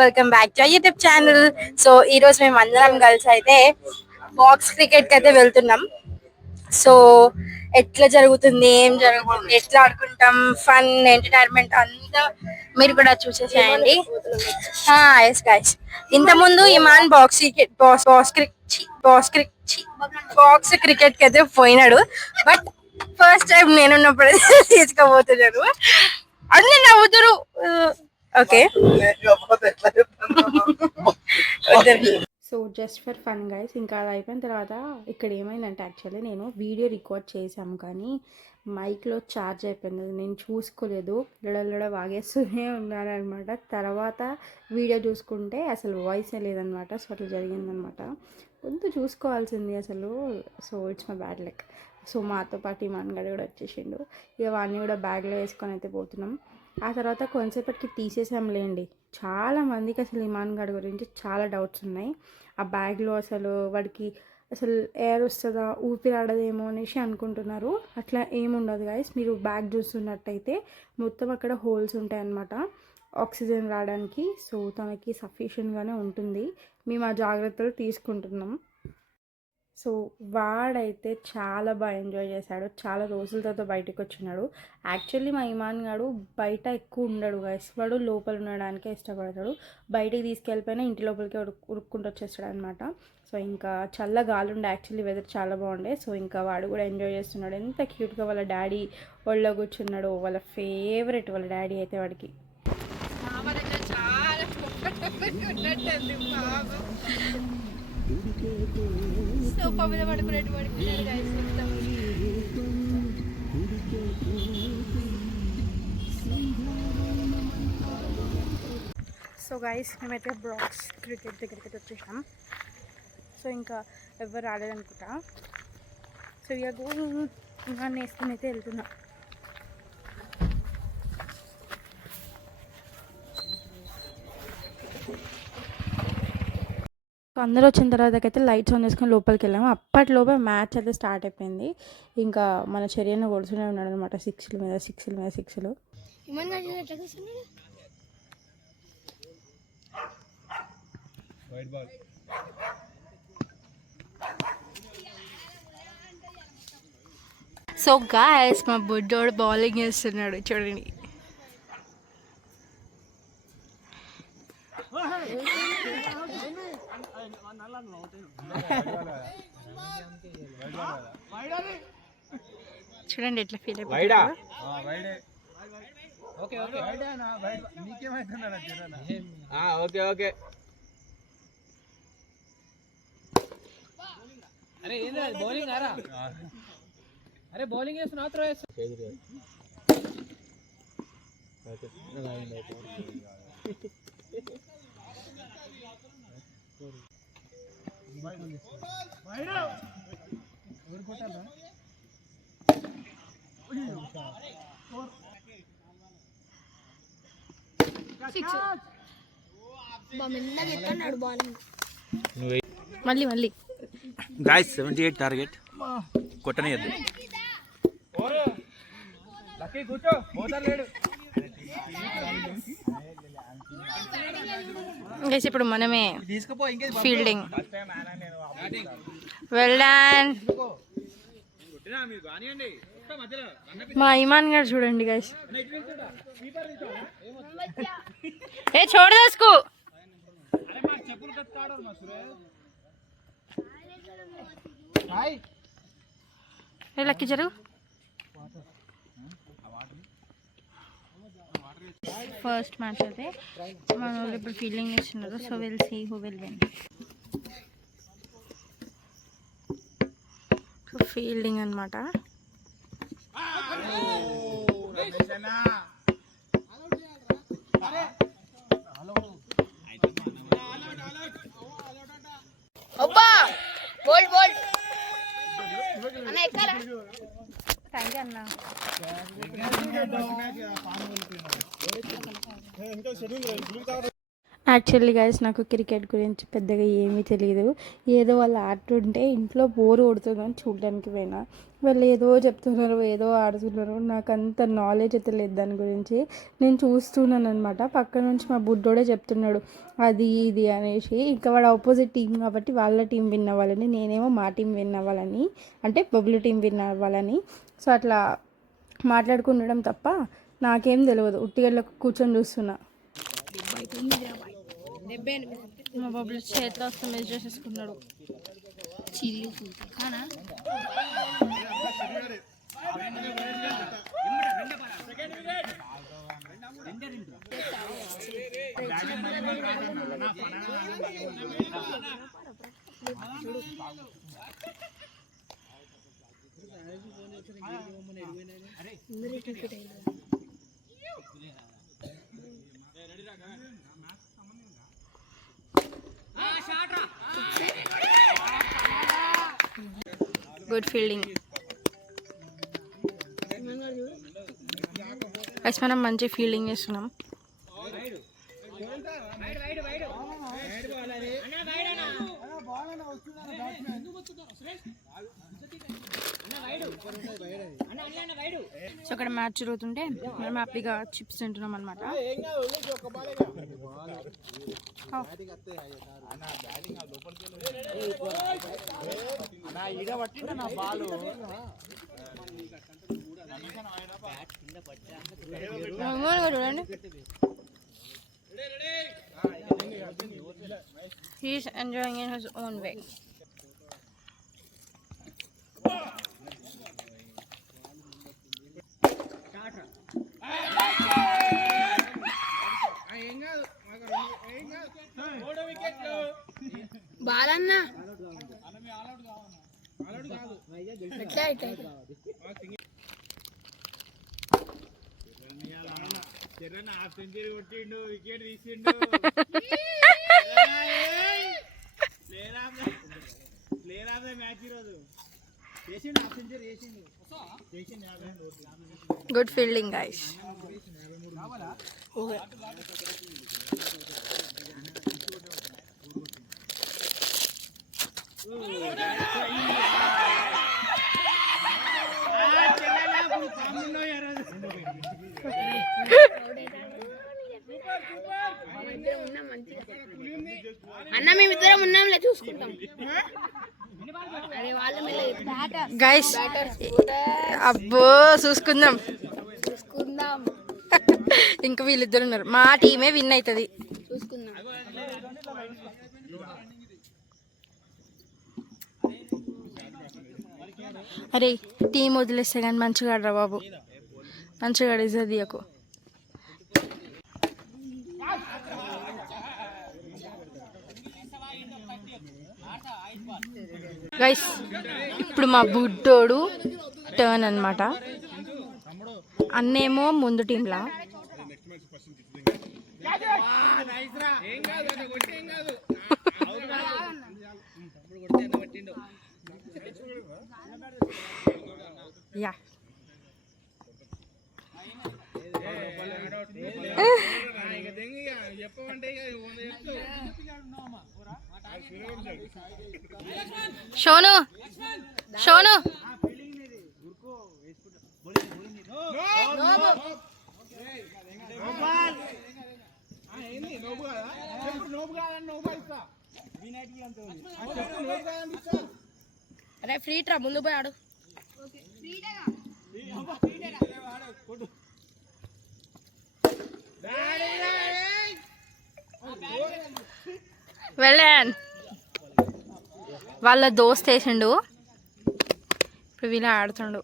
Welcome back to YouTube channel. So ఈ రోజు మేము అందరం కలిసి అయితే బాక్స్ క్రికెట్ కి అయితే వెళ్తున్నాం. సో ఎట్లా జరుగుతుంది, ఏం జరుగుతుంది, ఎట్లా ఆడుకుంటాం, ఫన్ ఎంటర్టైన్మెంట్ అంతా మీరు కూడా చూసేసేయండి. ఎస్ గైస్, ఇంతకుముందు ఇమాన్ బాక్స్ క్రికెట్ కి అయితే పోయినాడు. బట్ ఫస్ట్ టైం నేనున్నప్పుడు తీసుకుపోతున్నాడు. అన్ని నవ్వుతురు. Okay, so just for fun guys. ఇంకా అది అయిపోయిన తర్వాత ఇక్కడ ఏమైందంటే యాక్చువల్లీ నేను వీడియో రికార్డ్ చేశాము, కానీ మైక్లో ఛార్జ్ అయిపోయింది. నేను చూసుకోలేదు, లడ వాగేస్తూనే ఉన్నానమాట. తర్వాత వీడియో చూసుకుంటే అసలు వాయిసే లేదనమాట. సో అట్లా జరిగిందనమాట. కొంత చూసుకోవాల్సింది అసలు. So it's my bad luck. So మాతో పాటు ఈ మనగాడు కూడా వచ్చేసిండు. ఇక వాడిని కూడా బ్యాగ్లో వేసుకొని అయితే పోతున్నాం. ఆ తర్వాత కొంతసేపటికి తీసేసాంలేండి. చాలామందికి అసలు ఇమాన్ గడ్ గురించి చాలా డౌట్స్ ఉన్నాయి. ఆ బ్యాగ్లో అసలు వాడికి అసలు ఎయిర్ వస్తుందా, ఊపిరాడదేమో అనేసి అనుకుంటున్నారు. అట్లా ఏముండదు గైస్. మీరు బ్యాగ్ చూస్తున్నట్టయితే మొత్తం అక్కడ హోల్స్ ఉంటాయి అన్నమాట ఆక్సిజన్ రావడానికి. సో తనకి సఫిషియెంట్గానే ఉంటుంది. మేము ఆ జాగ్రత్తలు తీసుకుంటున్నాం. సో వాడైతే చాలా బాగా ఎంజాయ్ చేశాడు. చాలా రోజుల తర్వాత బయటకు వచ్చినాడు. యాక్చువల్లీ మా ఇమాన్ గాడు బయట ఎక్కువ ఉండడు గైస్. వాడు లోపల ఉండడానికే ఇష్టపడతాడు. బయటికి తీసుకెళ్ళిపోయినా ఇంటి లోపలికి ఉరుక్కుంటూ వచ్చేస్తాడు అనమాట. సో ఇంకా చల్ల గాలి ఉండే, యాక్చువల్లీ వెదర్ చాలా బాగుండే. సో ఇంకా వాడు కూడా ఎంజాయ్ చేస్తున్నాడు. ఎంత క్యూట్గా వాళ్ళ డాడీ ఒళ్ళో కూర్చున్నాడు. వాళ్ళ ఫేవరెట్ వాళ్ళ డాడీ అయితే వాడికి. సోఫా మీద పడుకున్నాడు గైస్ మొత్తం. సో గైస్, మేమైతే బాక్స్ క్రికెట్ దగ్గరికి అయితే వచ్చేసాం. సో ఇంకా ఎవరు రాలేదనుకుంటా. సో ఇక ఇంకా నేసుకుని అయితే వెళ్తున్నాం. అందరూ వచ్చిన తర్వాత అయితే లైట్స్ ఆన్ చేసుకొని లోపలికి వెళ్ళాము. అప్పటిలోపే మ్యాచ్ అయితే స్టార్ట్ అయిపోయింది. ఇంకా మన చర్యను కొడుతూనే ఉన్నాడు అనమాట. సిక్స్ల మీద సిక్స్లు. సో గాయ్స్, మా బుడ్డోడు బౌలింగ్ చేస్తున్నాడు చూడండి. చూడండి ఎట్లా ఫీల్ అయిపోయింది. అరే బౌలింగ్ వేస్తున్నా త్రో మళ్ళీ గాయ్స్ 78 టార్గెట్ కొట్టనేయద్దు. ఇప్పుడు మనమే ఫీల్డింగ్. Well done. మా ఇమాన్ గారు చూడండి గైస్. ఏ छोड़ दो उसको. లక్కీ జరుగు. ఫస్ట్ మ్యాచ్ అయితే మన వాళ్ళు ఇప్పుడు ఫీల్డింగ్ ఇస్తున్నారు. So will see who will win. So fielding అనమాట. థ్యాంక్ యూ అన్న. యాక్చువల్లీ గైస్ నాకు క్రికెట్ గురించి పెద్దగా ఏమీ తెలియదు. ఏదో వాళ్ళు ఆడుతుంటే ఇంట్లో బోర్ కొడుతుందని చూడడానికి పోయినా. వాళ్ళు ఏదో చెప్తున్నారు, ఏదో ఆడుతున్నారు. నాకు అంత నాలెడ్జ్ అయితే లేదు దాని గురించి. నేను చూస్తున్నాను అనమాట. పక్క నుంచి మా బుడ్డోడే చెప్తున్నాడు అది ఇది అనేసి. ఇంకా వాడు ఆపోజిట్ టీం కాబట్టి వాళ్ళ టీం విన్ అవ్వాలని, నేనేమో మా టీం విన్ అవ్వాలని, అంటే బబ్లు టీం విన్ అవ్వాలని. సో అట్లా మాట్లాడుకుండడం తప్ప నాకేం తెలియదు. ఉట్టిగల్లో కూర్చొని చూస్తున్నా. మా బబ్బులు చేతిలో వస్తే మెజ్ చేసేసుకున్నాడు. Good fielding. మనం మంచి ఫీల్డింగ్ చేస్తున్నాం. సో అక్కడ మ్యాచ్ జరుగుతుంటే మేము హ్యాపీగా చిప్స్ తింటున్నాం అనమాట. చూడండి, he's enjoying in his own way. బాలన్న హాఫ్ సెంచరీ కొట్టిండు, వికెట్ తీసిండు. మ్యాచ్ ఈరోజు చేసిండు, హాఫ్ సెంచరీ చేసిండు. Good fielding guys. అన్న మేమిద్దరం ఉన్నాంలే, చూసుకుంటాం. గైస్ అబ్బో చూసుకుందాం. ఇంకా వీళ్ళిద్దరు ఉన్నారు. మా టీమే విన్ అవుతుంది. అరే టీం వదిలేస్తే కానీ మంచిగా ఆడరా బాబు, మంచిగా ఆడేది దియకు. గైస్ ఇప్పుడు మా బుడ్డోడు టర్న్ అన్నమాట. అన్నేమో ముందు టీంలా, యా షోను షోను అరే ఫ్రీ ట్రా, ముందు పోయి ఆడు. వెళ్ళాను. వాళ్ళ దోస్త్ వేసిండు, ఇప్పుడు వీళ్ళ ఆడుతుండు.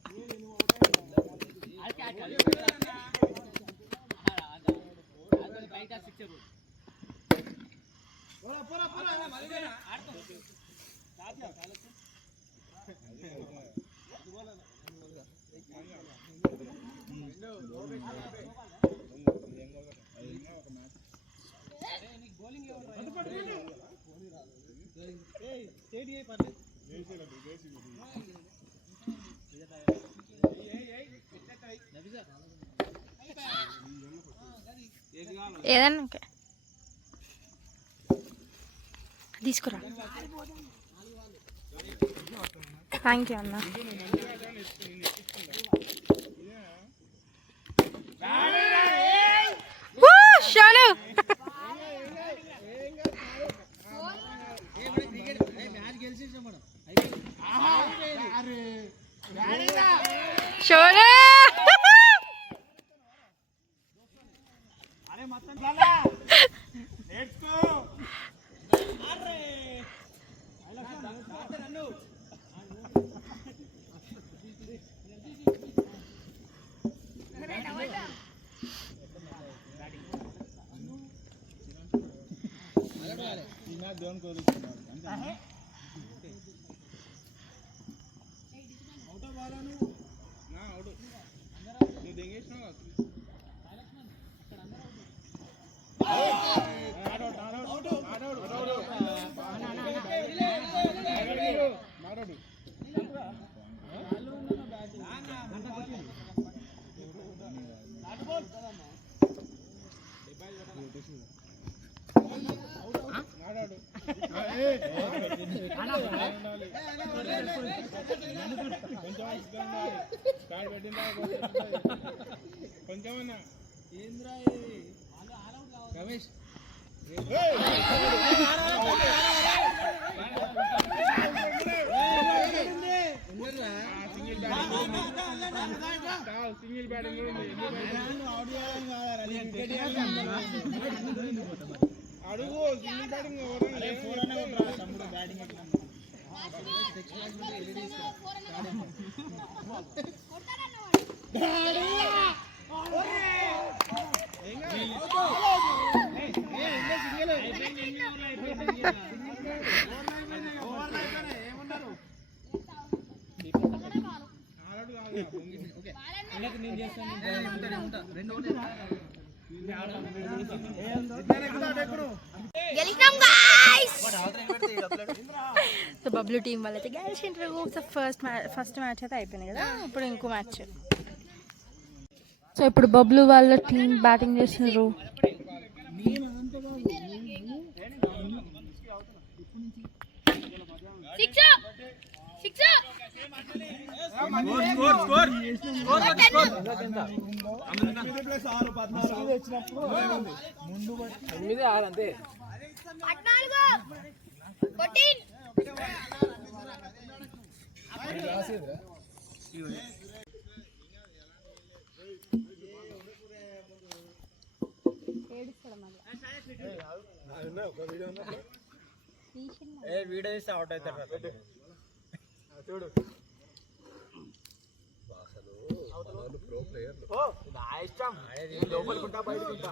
ఏదన్నా తీసుకురా. థ్యాంక్ యూ అన్న. షాను షోను అడుగు సో బబ్లు టీం వాళ్ళైతే గెలిచిండ్రు. సో ఫస్ట్ మ్యాచ్ అయితే అయిపోయింది కదా, ఇప్పుడు ఇంకో మ్యాచ్. సో ఇప్పుడు బబ్లు వాళ్ళ టీం బ్యాటింగ్ చేస్తున్నారు. వీడియో చేస్తే అవుట్ అవుతాడు చూడు. నా ఇష్టం లోపలికుంటా బయటకుంటా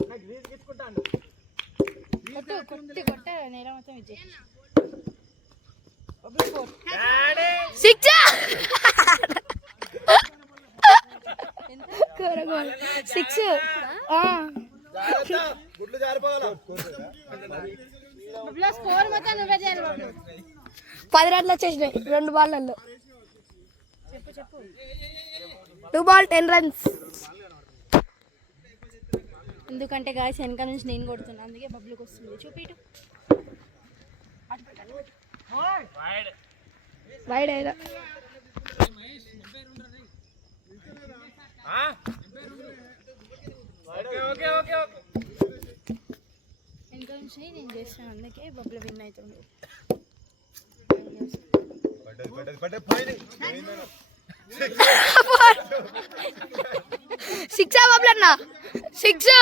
అన్న గ్రీజ్ గిచ్చుకుంటాను. గుడ్లు జారిపోవాలి. 10 రన్లు వచ్చేసినాయి 2 బాళ్ళల్లో. 2 బాల్ 10 రన్స్. ఎందుకంటే గాయస్ వెనక నుంచి నేను కొడుతున్నా, అందుకే బబ్లుకి వస్తుంది. చూపిటు వైడ్ అయినా వెనక నుంచి నేను చేస్తాను, అందుకే బబ్లు విన్ అవుతుంది. సిక్స్ బాబులన్న 6.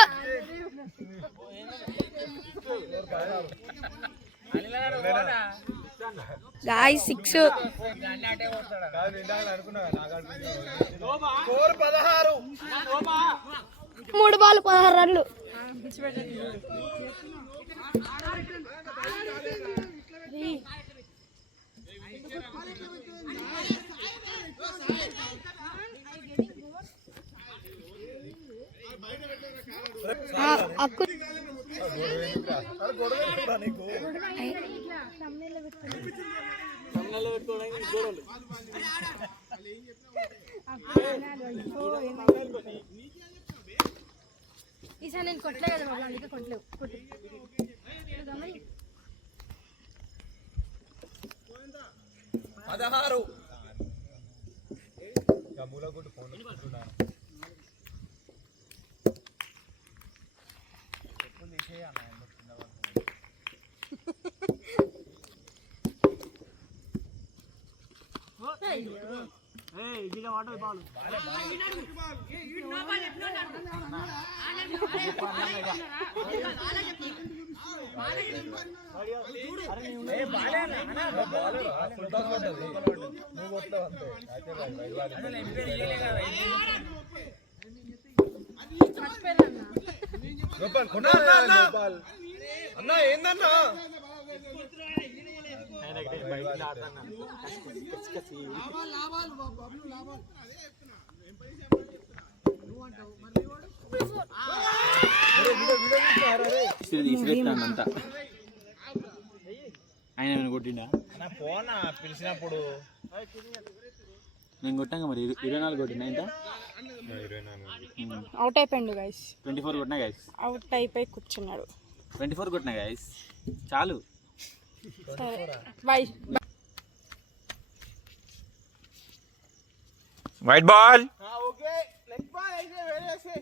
గాయ్స్ 6. 3 బాల్ 16 రన్లు. అక్కు ఈసారి నేను కొట్టలే కదా బాబు, అందుకే కొట్టలేవు. 16 అన్నా ఏందన్నా అంతా ఆయన ఏమైనా కొట్టిండా నా ఫోన్ పిలిచినప్పుడు నేను కొట్టాక మరి 24 కొట్టినా ఇంత అవుట్ అయిపోయిండు గైస్. 24 కొట్టినా గైస్. అవుట్ అయిపోయి కూర్చున్నాడు. 24 కొట్టినా గైస్. చాలు. సరే bye. White ball. Okay leg ball అయితే వేరేసి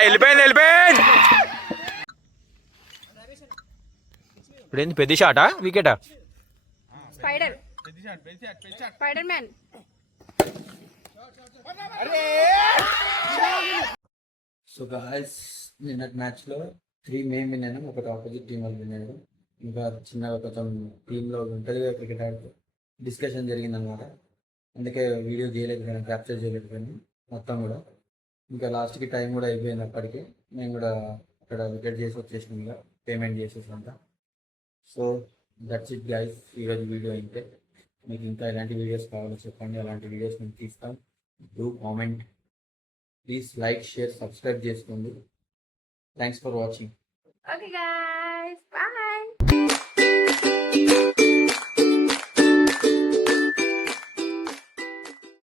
వెళ్ళిపోయింది. ఇప్పుడు ఏంది పెద్ద షాటా వికెటా? Spider spider man. So guys నిన్నటి మ్యాచ్లో 3 మేము విన్నాను, ఒకటి ఆపోజిట్ టీం వాళ్ళు విన్నాడు. ఇంకా చిన్నగా కొంచెం టీంలో ఉంటుంది క్రికెట్ ఆడుతూ డిస్కషన్ జరిగిందనమాట. అందుకే వీడియో చేయలేకపోయాను, క్యాప్చర్ చేయలేకపోయాను మొత్తం కూడా. ఇంకా లాస్ట్కి టైం కూడా అయిపోయింది. అప్పటికి మేము కూడా అక్కడ వికెట్ చేసి వచ్చేసినాం, ఇంకా పేమెంట్ చేసేసంత. సో దట్స్ ఇట్ గైస్, ఈరోజు వీడియో అయితే. మీకు ఇంకా ఎలాంటి వీడియోస్ కావాలో చెప్పండి, అలాంటి వీడియోస్ మేము తీస్తాం. Do comment, please like, share, subscribe చేసుకోండి. Thanks for watching. Okay guys bye.